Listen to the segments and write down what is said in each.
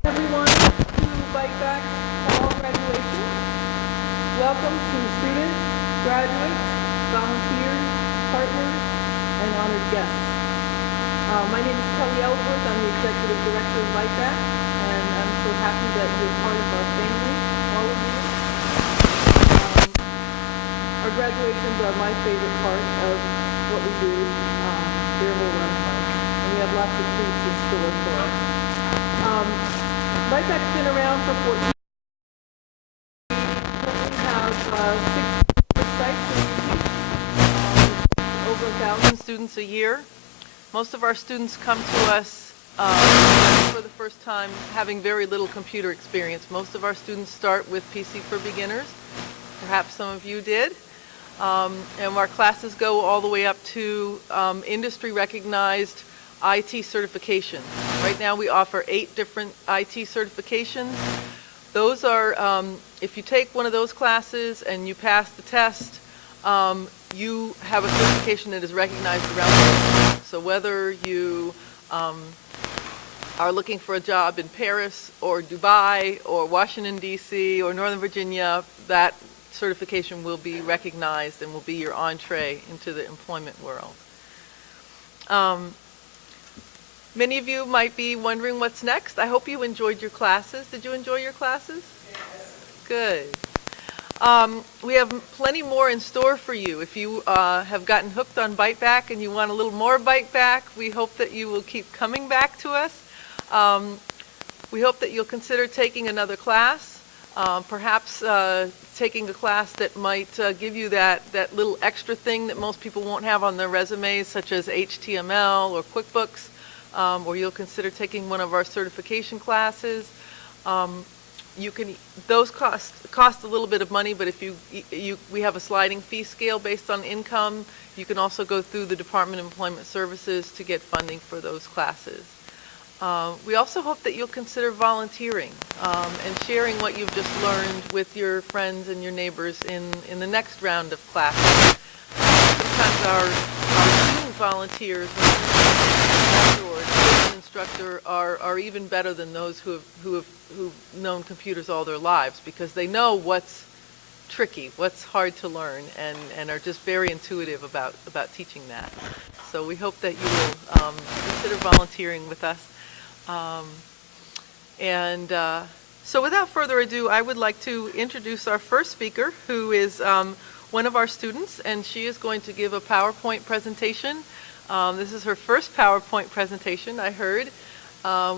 Everyone to Bite Back Fall graduation. Welcome to students, graduates, volunteers, partners, and honored guests. My name is Kelly Ellsworth. I'm the Executive Director of Bite Back, and I'm so happy that you're part of our family, all of you. Our graduations are my favorite part of what we do. They're a whole lot of fun, and we have lots of treats in store for us. Bite Back's been around for 14 years. We have 6 sites in over 1,000 students a year. Most of our students come to us for the first time having very little computer experience. Most of our students start with PC for Beginners. Perhaps some of you did. And our classes go all the way up to industry recognized IT certifications. Right now we offer 8 different IT certifications. Those are, if you take one of those classes and you pass the test, you have a certification that is recognized around the world. So whether you are looking for a job in Paris or Dubai or Washington, D.C. or Northern Virginia, that certification will be recognized and will be your entree into the employment world. Many of you might be wondering what's next. I hope you enjoyed your classes. Did you enjoy your classes? Yes. Good. We have plenty more in store for you. If you have gotten hooked on Bite Back and you want a little more Bite Back, we hope that you will keep coming back to us. We hope that you'll consider taking another class, perhaps taking a class that might give you that little extra thing that most people won't have on their resumes, such as HTML or QuickBooks. Or you'll consider taking one of our certification classes. Those cost a little bit of money, but if we have a sliding fee scale based on income. You can also go through the Department of Employment Services to get funding for those classes. We also hope that you'll consider volunteering and sharing what you've just learned with your friends and your neighbors in the next round of classes. Sometimes our student volunteers or an instructor are even better than those who've known computers all their lives, because they know what's tricky, what's hard to learn, and are just very intuitive about teaching that. So we hope that you will consider volunteering with us. So without further ado, I would like to introduce our first speaker, who is one of our students, and she is going to give a PowerPoint presentation. This is her first PowerPoint presentation, I heard.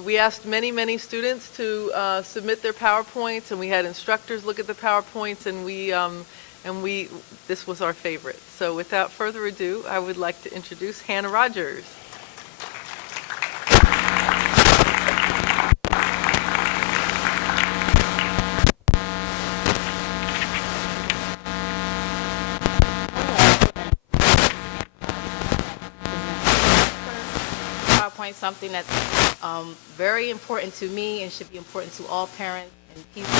We asked many students to submit their PowerPoints, and we had instructors look at the PowerPoints, and this was our favorite. So without further ado, I would like to introduce Hannah Rogers. Something that's very important to me and should be important to all parents and people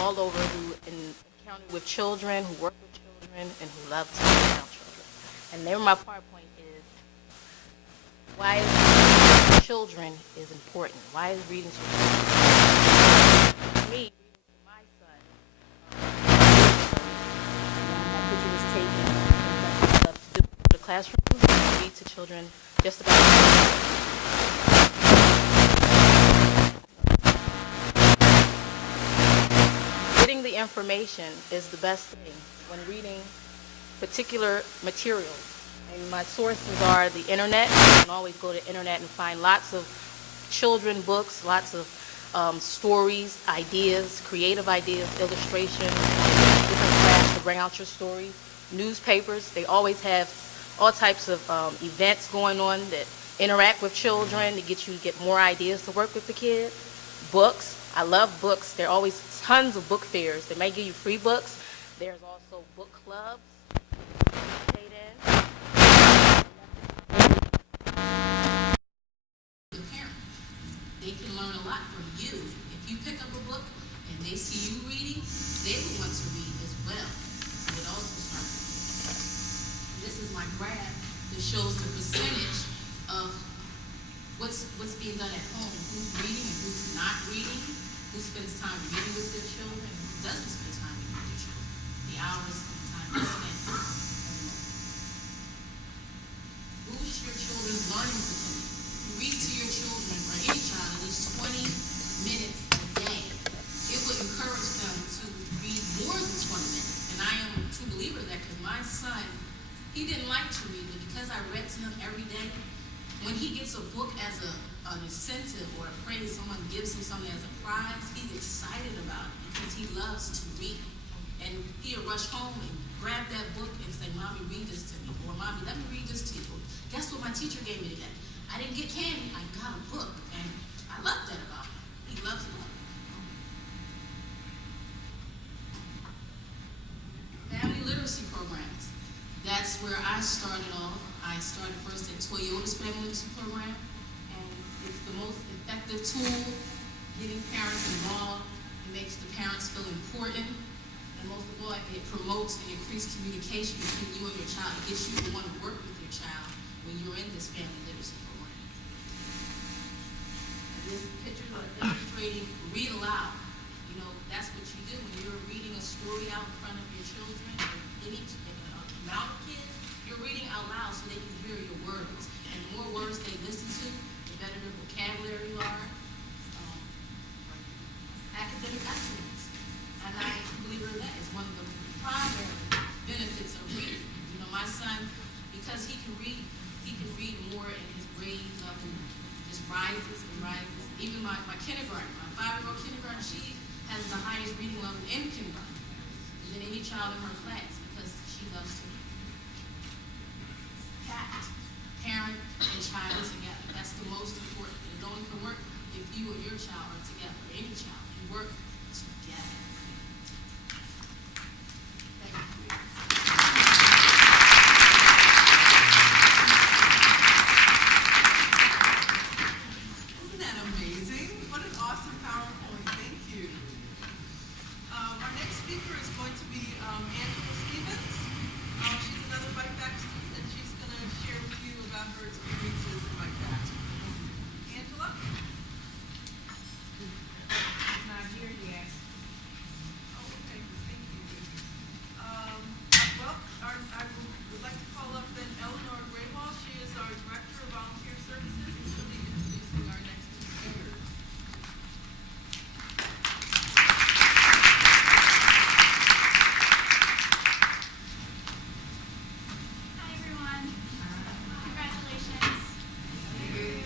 all over who encounter with children, who work with children, and who love to be around children. And there my PowerPoint is, why children is important. Why is reading to children important? For me, reading to my son, my picture was taken, and that's what I love to do in the classroom, read to children just about getting the information is the best thing when reading particular materials. And my sources are the internet. You can always go to the internet and find lots of children books, lots of stories, ideas, creative ideas, illustrations, different crafts to bring out your stories. Newspapers, they always have all types of events going on that interact with children to get more ideas to work with the kids. Books, I love books. There are always tons of book fairs. They may give you free books. There's also book clubs. They can learn a lot from you. If you pick up a book and they see you reading, they will want to read as well. So it also starts. This is my graph that shows the percentage of what's being done at home, who's reading and who's not reading, who spends time reading with their children, and who doesn't spend time reading with their children, the hours and the time they spend every moment. Boost your children's learning potential. Read to your children, or any child, at least 20 minutes a day. It would encourage them to read more than 20 minutes. And I am a true believer of that, because my son, he didn't like to read, but because I read to him every day, when he gets a book as an incentive or a praise, someone gives him something as a prize, he's excited about it because he loves to read. And he'll rush home and grab that book and say, Mommy, read this to me. Or Mommy, let me read this to you. Or, guess what my teacher gave me today? I didn't get candy, I got a book. And I love that about him. He loves it. Family literacy programs. That's where I started off. I started first at Toyota's Family Literacy Program, and it's the most effective tool getting parents involved. It makes the parents feel important, and most of all, it promotes and increases communication between you and your child. It gets you to want to work with your child when you're in this family literacy program. And this picture is demonstrating read aloud. You know, that's what you do when you're reading a story out in front of your children, or any amount of kids. You're reading out loud so they can hear your words. And the more words they listen to, the better their vocabulary are. Academic excellence. And I believe that is one of the primary benefits of reading. You know, my son, because he can read more, and his grade level just rises and rises. Even my kindergarten, my 5-year-old kindergarten, she has the highest reading level in kindergarten than any child in her class, because she loves to read. Parent and child together. That's the most important. It only can work if you or your child are together, or any child. You work together. Thank you. Isn't that amazing? What an awesome PowerPoint. Thank you. Our next speaker is going to be Angela Stevens. She's another Bike Back student, and she's going to share with you about her experiences in Bike Back. Angela? Not here yet. Oh, okay. Thank you. Well, I would like to call up then Eleanor Graywall. She is our Director of Volunteer Services, and she'll be introducing our next two speakers. Hi, everyone. Congratulations.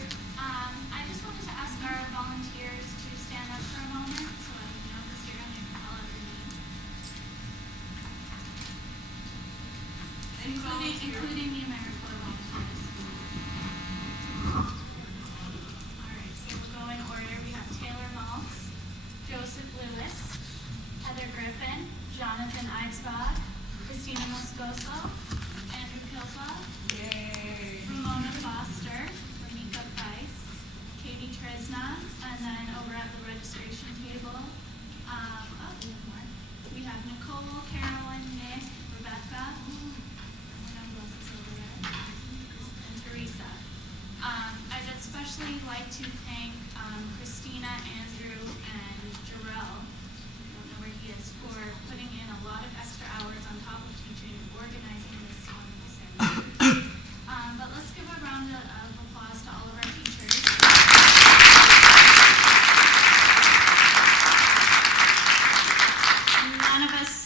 I just wanted to ask our volunteers to stand up for a moment so I know who's here and I can call out your name. Any volunteer? Including the AmeriCorps volunteers. All right, so we'll go in order. We have Taylor Maltz, Joseph Lewis, Heather Griffin, Jonathan Eidsvog, Christina Moscoso, Andrew Kilswell, Ramona Foster, Ramika Price, Katie Tresna, and then over at the registration table, we have Nicole, Carolyn, Nick, Rebecca, and who else is over there? And Teresa. I'd especially like to thank Christina, Andrew, and Jarrell, I don't know where he is, for putting in a lot of extra hours on top of teaching and organizing this wonderful ceremony. But let's give a round of applause to all of our teachers.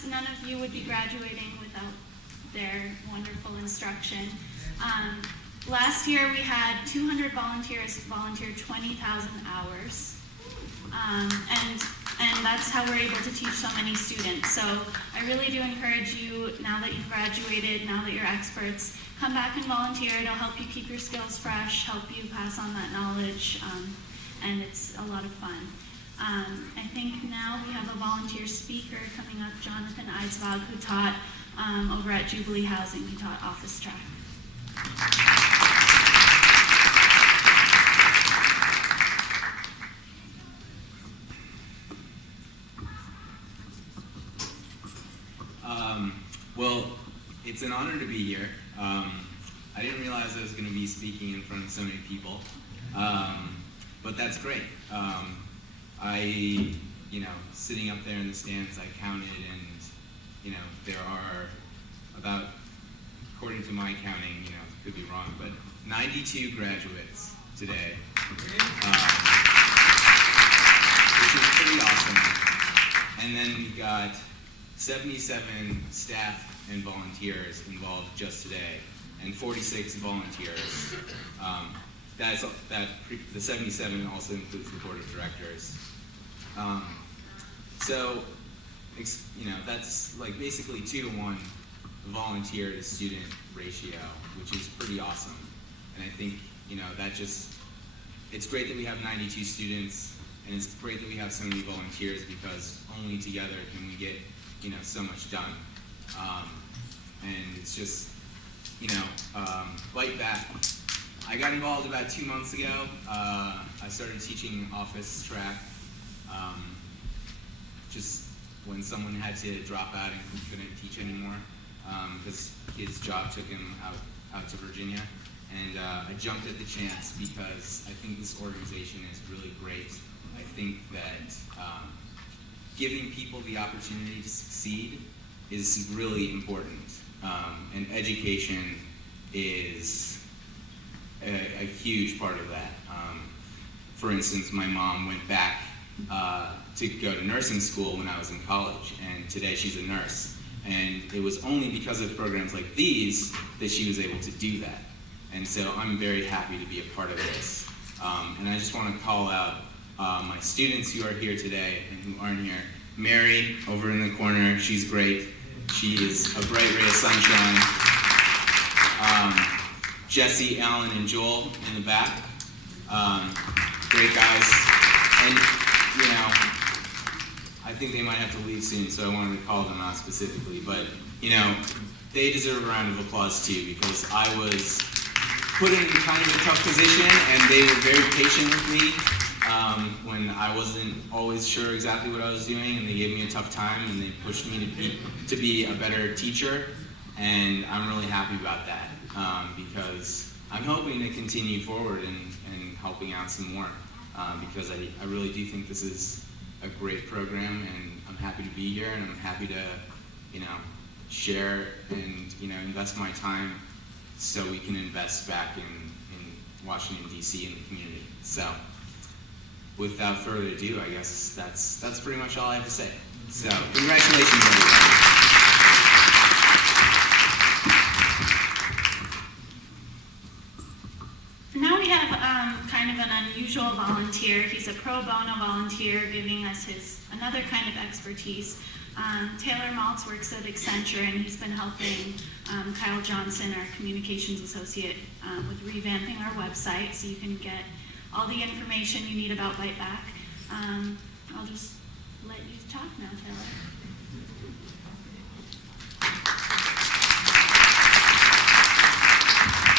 None of you would be graduating without their wonderful instruction. Last year we had 200 volunteers volunteer 20,000 hours. And that's how we're able to teach so many students. So I really do encourage you, now that you've graduated, now that you're experts, come back and volunteer. It'll help you keep your skills fresh, help you pass on that knowledge, and it's a lot of fun. I think now we have a volunteer speaker coming up, Jonathan Eidsvog, who taught over at Jubilee Housing. He taught office track. Well, it's an honor to be here. I didn't realize I was going to be speaking in front of so many people. But that's great. Sitting up there in the stands, I counted, and there are about, according to my counting, could be wrong, but 92 graduates today, which is pretty awesome. And then we got 77 staff and volunteers involved just today, and 46 volunteers. The 77 also includes the board of directors. That's like basically 2-to-1 volunteer to student ratio, which is pretty awesome. And I think, it's great that we have 92 students, and it's great that we have so many volunteers, because only together can we get, so much done. And it's just, Bite Back. I got involved about 2 months ago. I started teaching office track, just when someone had to drop out and couldn't teach anymore, because his job took him out to Virginia. And I jumped at the chance because I think this organization is really great. I think that giving people the opportunity to succeed is really important. And education is a huge part of that. For instance, my mom went back to go to nursing school when I was in college, and today she's a nurse. And it was only because of programs like these that she was able to do that. And so I'm very happy to be a part of this. And I just want to call out my students who are here today and who aren't here. Mary, over in the corner, she's great. She is a bright ray of sunshine. Jesse, Alan, and Joel in the back. Great guys. And, I think they might have to leave soon, so I wanted to call them out specifically. But, they deserve a round of applause too, because I was put in kind of a tough position, and they were very patient with me when I wasn't always sure exactly what I was doing, and they gave me a tough time, and they pushed me to be a better teacher, and I'm really happy about that, because I'm hoping to continue forward and helping out some more, because I really do think this is a great program, and I'm happy to be here, and I'm happy to, share and, invest my time so we can invest back in Washington, D.C. and the community. So, without further ado, I guess that's pretty much all I have to say. So, congratulations, everybody. Now we have kind of an unusual volunteer. He's a pro bono volunteer giving us another kind of expertise. Taylor Maltz works at Accenture, and he's been helping Kyle Johnson, our communications associate, with revamping our website so you can get all the information you need about Bite Back. I'll just let you talk now, Taylor.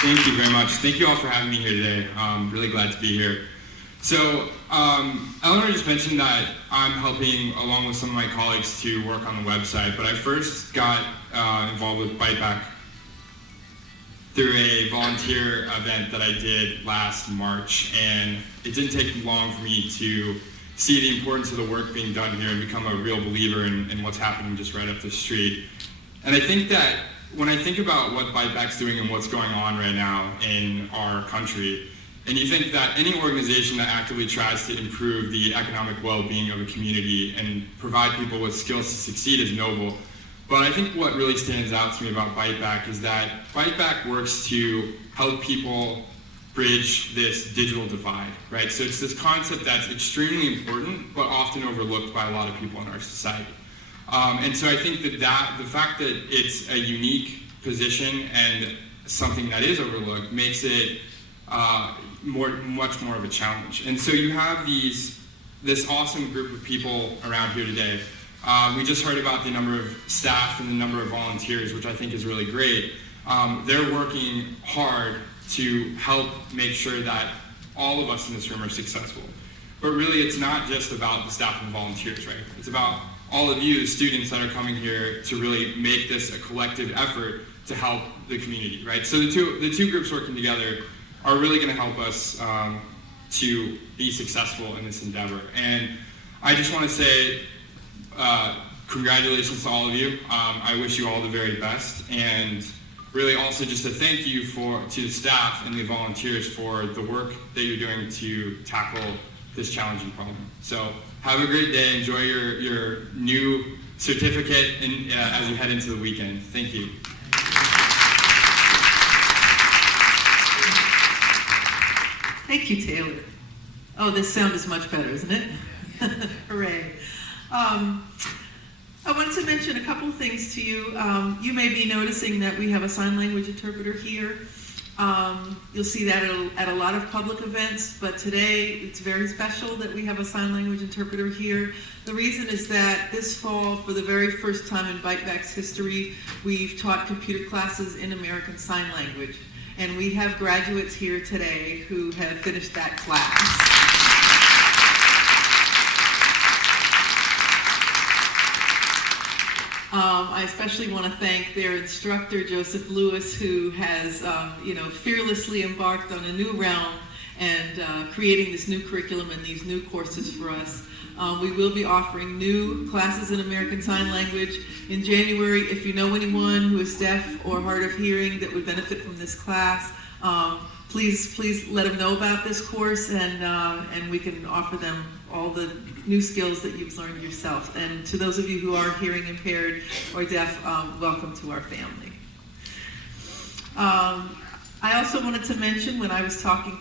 Thank you very much. Thank you all for having me here today. I'm really glad to be here. So, Eleanor just mentioned that I'm helping, along with some of my colleagues, to work on the website, but I first got involved with Bite Back through a volunteer event that I did last March, and it didn't take long for me to see the importance of the work being done here and become a real believer in what's happening just right up the street. And I think that when I think about what Bite Back's doing and what's going on right now in our country, and you think that any organization that actively tries to improve the economic well-being of a community and provide people with skills to succeed is noble. But I think what really stands out to me about Bite Back is that Bite Back works to help people bridge this digital divide, right? So it's this concept that's extremely important, but often overlooked by a lot of people in our society. And so I think that the fact that it's a unique position and something that is overlooked makes it much more of a challenge. And so you have this awesome group of people around here today. We just heard about the number of staff and the number of volunteers, which I think is really great. They're working hard to help make sure that all of us in this room are successful. But really, it's not just about the staff and volunteers, right? It's about all of you, the students that are coming here to really make this a collective effort to help the community, right? So the two groups working together are really going to help us to be successful in this endeavor. And I just want to say congratulations to all of you. I wish you all the very best, and really also just a thank you to the staff and the volunteers for the work that you're doing to tackle this challenging problem. So have a great day. Enjoy your new certificate as you head into the weekend. Thank you. Thank you, Taylor. Oh, this sound is much better, isn't it? Hooray. I wanted to mention a couple things to you. You may be noticing that we have a sign language interpreter here. You'll see that at a lot of public events, but today it's very special that we have a sign language interpreter here. The reason is that this fall, for the very first time in Bite Back's history, we've taught computer classes in American Sign Language. And we have graduates here today who have finished that class. I especially want to thank their instructor, Joseph Lewis, who has fearlessly embarked on a new realm and creating this new curriculum and these new courses for us. We will be offering new classes in American Sign Language in January. If you know anyone who is deaf or hard of hearing that would benefit from this class, please let them know about this course, and we can offer them all the new skills that you've learned yourself. And to those of you who are hearing impaired or deaf, welcome to our family. I also wanted to mention, when I was talking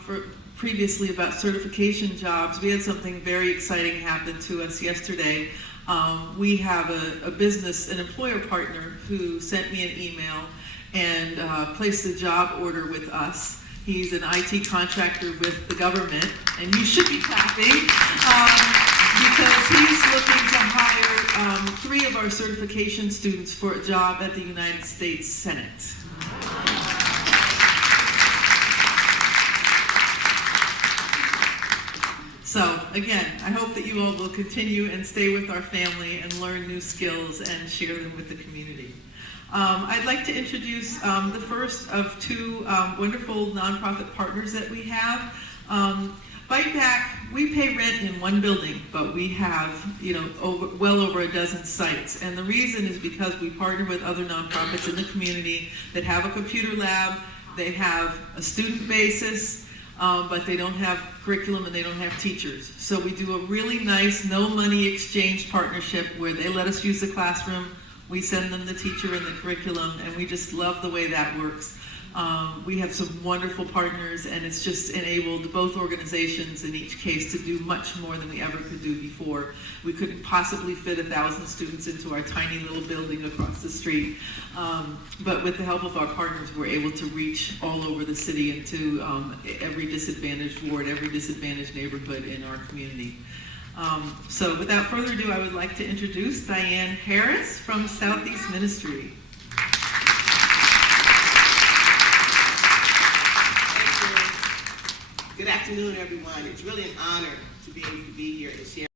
previously about certification jobs, we had something very exciting happen to us yesterday. We have an employer partner who sent me an email and placed a job order with us. He's an IT contractor with the government, and you should be clapping because he's looking to hire 3 of our certification students for a job at the United States Senate. So again, I hope that you all will continue and stay with our family and learn new skills and share them with the community. I'd like to introduce the first of 2 wonderful nonprofit partners that we have. Bite Back, we pay rent in one building, but we have well over a dozen sites. And the reason is because we partner with other nonprofits in the community that have a computer lab, they have a student basis, but they don't have curriculum and they don't have teachers. So we do a really nice no money exchange partnership where they let us use the classroom, we send them the teacher and the curriculum, and we just love the way that works. We have some wonderful partners, and it's just enabled both organizations in each case to do much more than we ever could do before. We couldn't possibly fit 1,000 students into our tiny little building across the street, but with the help of our partners, we're able to reach all over the city into every disadvantaged ward, every disadvantaged neighborhood in our community. So without further ado, I would like to introduce Diane Harris from Southeast Ministry. Good afternoon, everyone. It's really an honor to be able to be here and share